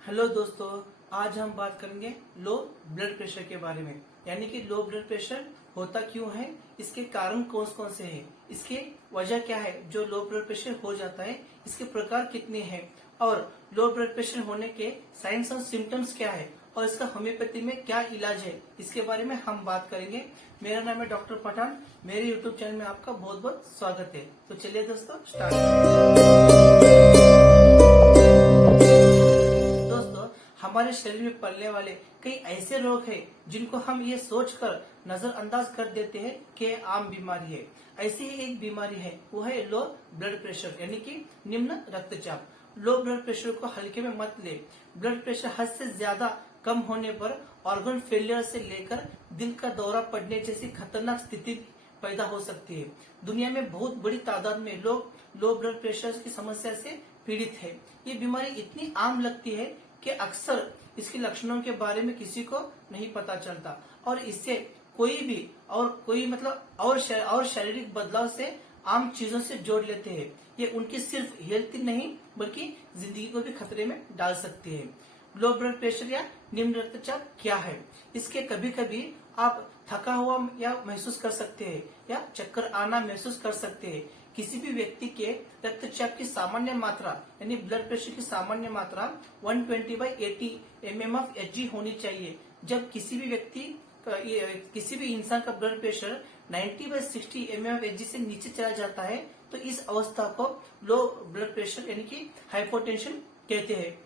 Hello दोस्तों, आज हम बात करेंगे लो ब्लड प्रेशर के बारे में। यानी कि लो ब्लड प्रेशर होता क्यों है, इसके कारण कौन कौन से हैं, इसके वजह क्या है जो लो ब्लड प्रेशर हो जाता है, इसके प्रकार कितने हैं और लो ब्लड प्रेशर होने के साइंस और सिम्टम्स क्या है और इसका होम्योपैथी में क्या इलाज है, इसके बारे में हम बात करेंगे। मेरा नाम है डॉक्टर पठान। मेरे यूट्यूब चैनल में आपका बहुत बहुत स्वागत है। तो चलिए दोस्तों स्टार्ट दोस्तों, हमारे शरीर में पलने वाले कई ऐसे रोग हैं जिनको हम ये सोचकर नजरअंदाज कर देते हैं कि आम बीमारी है। ऐसी ही एक बीमारी है, वो है लो ब्लड प्रेशर यानी कि निम्न रक्तचाप। लो ब्लड प्रेशर को हल्के में मत ले। ब्लड प्रेशर हद से ज्यादा कम होने पर ऑर्गन फेलियर से लेकर दिल का दौरा पड़ने जैसी खतरनाक स्थिति पैदा हो सकती है। दुनिया में बहुत बड़ी तादाद में लोग लो ब्लड प्रेशर की समस्या से पीड़ित है। ये बीमारी इतनी आम लगती है कि अक्सर इसके लक्षणों के बारे में किसी को नहीं पता चलता और इससे कोई शारीरिक बदलाव से आम चीजों से जोड़ लेते हैं। ये उनकी सिर्फ हेल्थ ही नहीं बल्कि जिंदगी को भी खतरे में डाल सकती है। लो ब्लड प्रेशर या निम्न रक्तचाप क्या है? इसके कभी कभी आप थका हुआ या महसूस कर सकते हैं या चक्कर आना महसूस कर सकते हैं। किसी भी व्यक्ति के रक्तचाप की सामान्य मात्रा यानी ब्लड प्रेशर की सामान्य मात्रा 120/80 mmHg होनी चाहिए। जब किसी भी इंसान का ब्लड प्रेशर 90/60 mmHg से नीचे चला जाता है तो इस अवस्था को लो ब्लड प्रेशर यानी कि हाइपोटेंशन कहते हैं।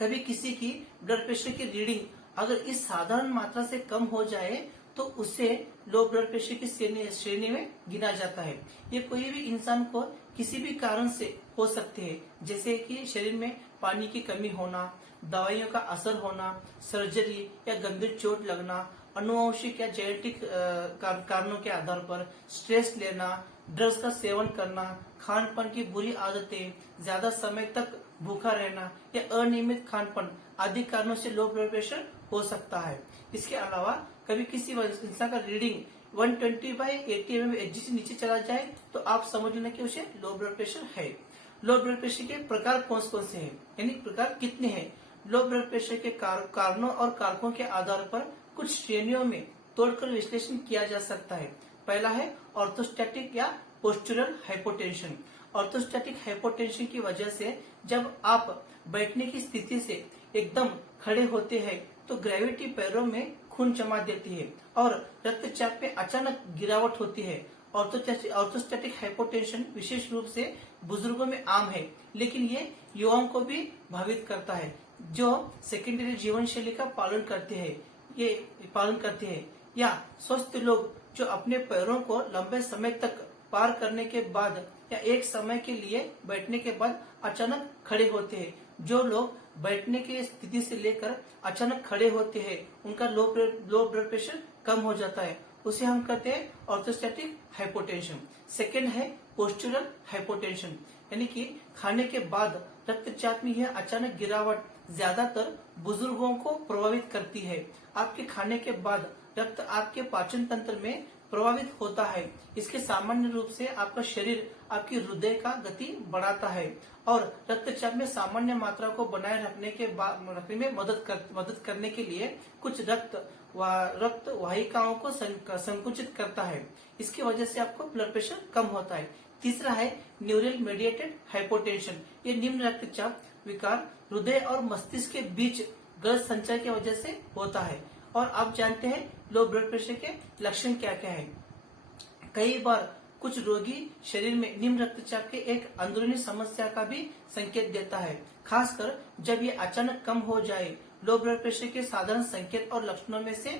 कभी किसी की ब्लड प्रेशर की रीडिंग अगर इस साधारण मात्रा से कम हो जाए तो उसे लो ब्लड प्रेशर की श्रेणी में गिना जाता है। ये कोई भी इंसान को किसी भी कारण से हो सकते हैं, जैसे कि शरीर में पानी की कमी होना, दवाइयों का असर होना, सर्जरी या गंभीर चोट लगना, अनुवांशिक या जेनेटिक कारणों के आधार पर, स्ट्रेस लेना, ड्रग्स का सेवन करना, खान पान की बुरी आदतें, ज्यादा समय तक भूखा रहना या अनियमित खान पान आदि कारणों से लो ब्लड प्रेशर हो सकता है। इसके अलावा कभी किसी इंसान का रीडिंग 120/80 mmHg से नीचे चला जाए तो आप समझ लेना कि उसे लो ब्लड प्रेशर है। लो ब्लड प्रेशर के प्रकार कौन कौन से हैं, यानी प्रकार कितने हैं? लो ब्लड प्रेशर के कारणों और कारकों के आधार पर कुछ श्रेणियों में तोड़कर विश्लेषण किया जा सकता है। पहला है ऑर्थोस्टैटिक या पोस्चुरल हाइपोटेंशन। ऑर्थोस्टैटिक हाइपोटेंशन की वजह से जब आप बैठने की स्थिति से एकदम खड़े होते हैं तो ग्रेविटी पैरों में खून जमा देती है और रक्तचाप में अचानक गिरावट होती है। ऑर्थोस्टैटिक हाइपोटेंशन विशेष रूप से बुजुर्गों में आम है, लेकिन ये युवाओं को भी प्रभावित करता है जो सेकेंडरी जीवन शैली का पालन करते हैं या स्वस्थ लोग जो अपने पैरों को लंबे समय तक पार करने के बाद या एक समय के लिए बैठने के बाद अचानक खड़े होते हैं। जो लोग बैठने की स्थिति से लेकर अचानक खड़े होते हैं उनका लो ब्लड प्रेशर कम हो जाता है, उसे हम कहते हैं ऑर्थोस्टैटिक हाइपोटेंशन। सेकेंड है पोस्चुरल हाइपोटेंशन, यानी कि खाने के बाद रक्तचाप में यह अचानक गिरावट ज्यादातर बुजुर्गों को प्रभावित करती है। आपके खाने के बाद रक्त आपके पाचन तंत्र में प्रभावित होता है। इसके सामान्य रूप से आपका शरीर आपकी हृदय का गति बढ़ाता है और रक्तचाप में सामान्य मात्रा को बनाए रखने में मदद करने के लिए कुछ रक्त वाहिकाओं को संकुचित करता है। इसकी वजह से आपको ब्लड प्रेशर कम होता है। तीसरा है न्यूरल मेडिएटेड हाइपोटेंशन। ये निम्न रक्तचाप विकार हृदय और मस्तिष्क के बीच गलत संचार की वजह से होता है। और आप जानते हैं लो ब्लड प्रेशर के लक्षण क्या क्या है। कई बार कुछ रोगी शरीर में निम्न रक्तचाप के एक अंदरूनी समस्या का भी संकेत देता है, खासकर जब ये अचानक कम हो जाए। लो ब्लड प्रेशर के साधारण संकेत और लक्षणों में से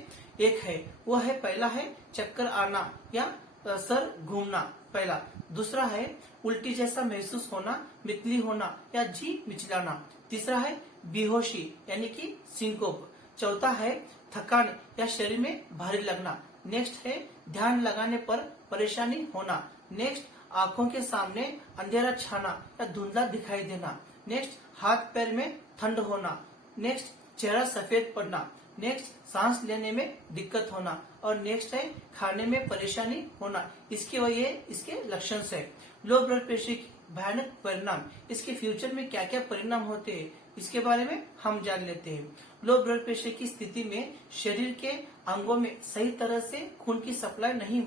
एक है, वो है पहला है चक्कर आना या सर घूमना पहला। दूसरा है उल्टी जैसा महसूस होना, मितली होना या जी मिचलाना। तीसरा है बेहोशी यानी कि सिंकोप। चौथा है थकान या शरीर में भारी लगना। नेक्स्ट है ध्यान लगाने पर परेशानी होना। नेक्स्ट आंखों के सामने अंधेरा छाना या धुंधला दिखाई देना। नेक्स्ट हाथ पैर में ठंड होना। नेक्स्ट चेहरा सफेद पड़ना। नेक्स्ट सांस लेने में दिक्कत होना और नेक्स्ट है खाने में परेशानी होना। इसके लक्षण है। लो ब्लड प्रेशर की भयानक परिणाम, इसके फ्यूचर में क्या क्या परिणाम होते हैं इसके बारे में हम जान लेते हैं। लो ब्लड प्रेशर की स्थिति में शरीर के अंगों में सही तरह से खून की सप्लाई नहीं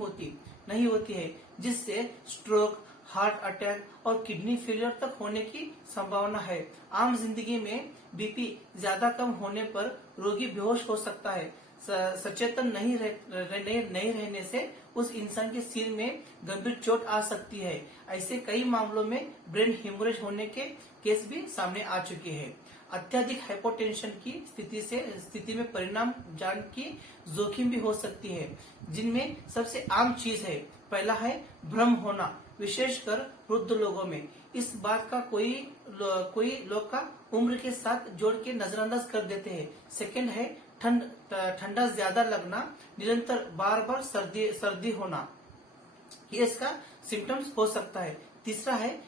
होती है, जिससे स्ट्रोक, हार्ट अटैक और किडनी फेलियर तक होने की संभावना है। आम जिंदगी में बीपी ज्यादा कम होने पर रोगी बेहोश हो सकता है। सचेतन नहीं रहने से उस इंसान के सिर में गंभीर चोट आ सकती है। ऐसे कई मामलों में ब्रेन हेमोरेज होने के केस भी सामने आ चुके हैं। अत्यधिक हाइपोटेंशन की स्थिति में परिणाम जान की जोखिम भी हो सकती है, जिनमें सबसे आम चीज है, पहला है भ्रम होना, विशेषकर वृद्ध लोगों में। इस बात का कोई लोग का उम्र के साथ जोड़ के नजरअंदाज कर देते हैं। सेकंड है ठंडा ज्यादा लगना, निरंतर बार बार सर्दी होना, ये इसका सिम्टम्स हो सकता है। तीसरा है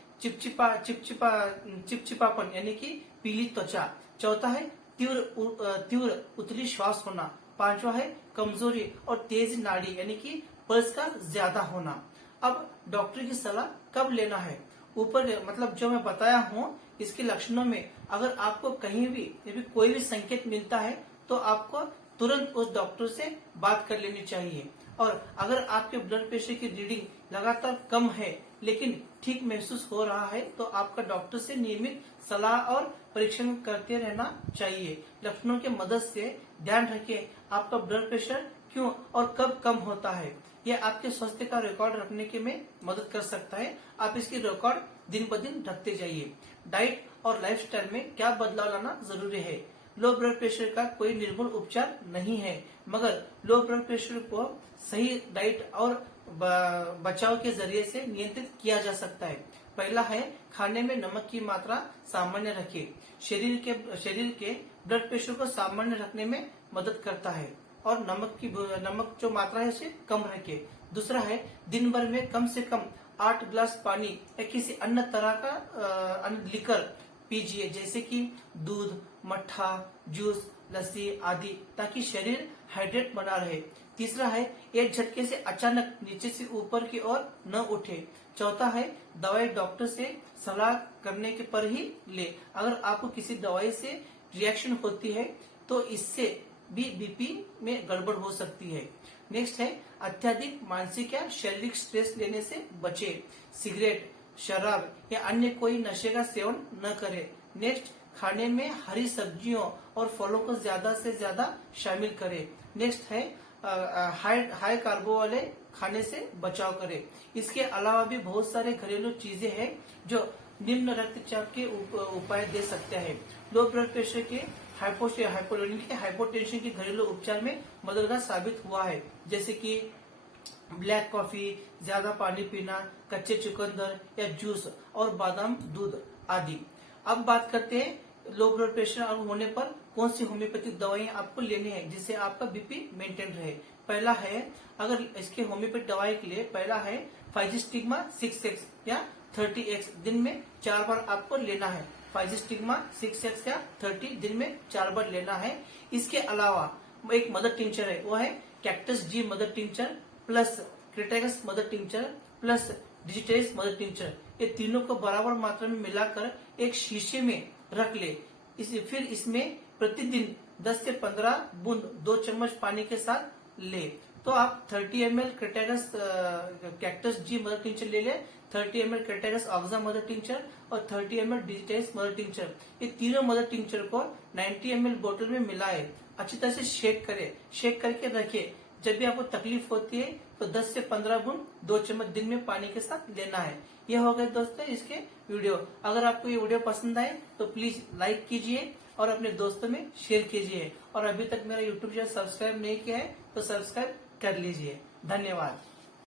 चिपचिपापन यानी कि पीली त्वचा। चौथा है तीव्र उथली श्वास होना। पांचवा है कमजोरी और तेज नाड़ी यानी कि पल्स का ज्यादा होना। अब डॉक्टर की सलाह कब लेना है? ऊपर मतलब जो मैं बताया हूँ, इसके लक्षणों में अगर आपको कहीं भी कोई भी संकेत मिलता है तो आपको तुरंत उस डॉक्टर से बात कर लेनी चाहिए। और अगर आपके ब्लड प्रेशर की रीडिंग लगातार कम है लेकिन ठीक महसूस हो रहा है तो आपका डॉक्टर से नियमित सलाह और परीक्षण करते रहना चाहिए। लक्षणों के मदद से ध्यान रखें आपका ब्लड प्रेशर क्यों और कब कम होता है। यह आपके स्वास्थ्य का रिकॉर्ड रखने के में मदद कर सकता है। आप इसकी रिकॉर्ड दिन ब दिन रखते जाइए। डाइट और लाइफस्टाइल में क्या बदलाव लाना जरूरी है? लो ब्लड प्रेशर का कोई निर्मूल उपचार नहीं है, मगर लो ब्लड प्रेशर को सही डाइट और बचाव के जरिए से नियंत्रित किया जा सकता है। पहला है खाने में नमक की मात्रा सामान्य रखें। शरीर के ब्लड प्रेशर को सामान्य रखने में मदद करता है और नमक जो मात्रा है उसे कम रखें। दूसरा है दिन भर में कम से कम 8 गिलास पानी या किसी अन्य तरह का लिकर पीजिए, जैसे कि दूध, मट्ठा, जूस, लस्सी आदि, ताकि शरीर हाइड्रेट बना रहे। तीसरा है एक झटके से अचानक नीचे से ऊपर की ओर न उठे। चौथा है दवाई डॉक्टर से सलाह करने के पर ही ले। अगर आपको किसी दवाई से रिएक्शन होती है तो इससे भी बीपी में गड़बड़ हो सकती है। नेक्स्ट है अत्यधिक मानसिक या शारीरिक स्ट्रेस लेने से बचे। सिगरेट, शराब या अन्य कोई नशे का सेवन न करें। नेक्स्ट खाने में हरी सब्जियों और फलों को ज्यादा से ज्यादा शामिल करें। नेक्स्ट है हाई कार्बो वाले खाने से बचाव करें। इसके अलावा भी बहुत सारे घरेलू चीजें हैं जो निम्न रक्तचाप के उपाय दे सकते हैं। लो ब्लड प्रेशर के हाइपोटेंशन के घरेलू उपचार में मददगार साबित हुआ है, जैसे कि ब्लैक कॉफी, ज्यादा पानी पीना, कच्चे चुकंदर या जूस और बादाम दूध आदि। अब बात करते हैं लो ब्लड प्रेशर होने पर कौन सी होम्योपैथिक दवाइयां आपको लेनी है जिससे आपका बीपी मेंटेन रहे। पहला है, अगर इसके होम्योपैथिक दवाई के लिए पहला है फाइजिस्टिग्मा 6x या 30x, दिन में 4 बार आपको लेना है। फाइजिस्टिग्मा 6x या 30 दिन में 4 बार लेना है। इसके अलावा एक मदर टिंचर है, वो है cactus G mother tincture plus crataegus mother tincture plus digitalis mother tincture, ये तीनों को बराबर मात्रा में मिलाकर एक शीशे में रख ले। फिर इसमें प्रतिदिन 10 से 15 बूंद 2 चम्मच पानी के साथ ले। तो आप 30 ml क्रिटेगस cactus G mother tincture ले ले, 30 ml क्रिटेगस ऑक्सा मदर टिंचर और 30 ml डिजिटेस मदर टिंचर। ये तीनों मदर टिंचर को 90 ml बोतल में मिलाए, अच्छी तरह से शेक करके रखे। जब भी आपको तकलीफ होती है तो 10 से 15 बूंद 2 चम्मच दिन में पानी के साथ लेना है। यह हो गए दोस्तों इसके वीडियो। अगर आपको ये वीडियो पसंद आए तो प्लीज लाइक कीजिए और अपने दोस्तों में शेयर कीजिए। और अभी तक मेरा यूट्यूब चैनल सब्सक्राइब नहीं किया है तो सब्सक्राइब कर लीजिए। धन्यवाद।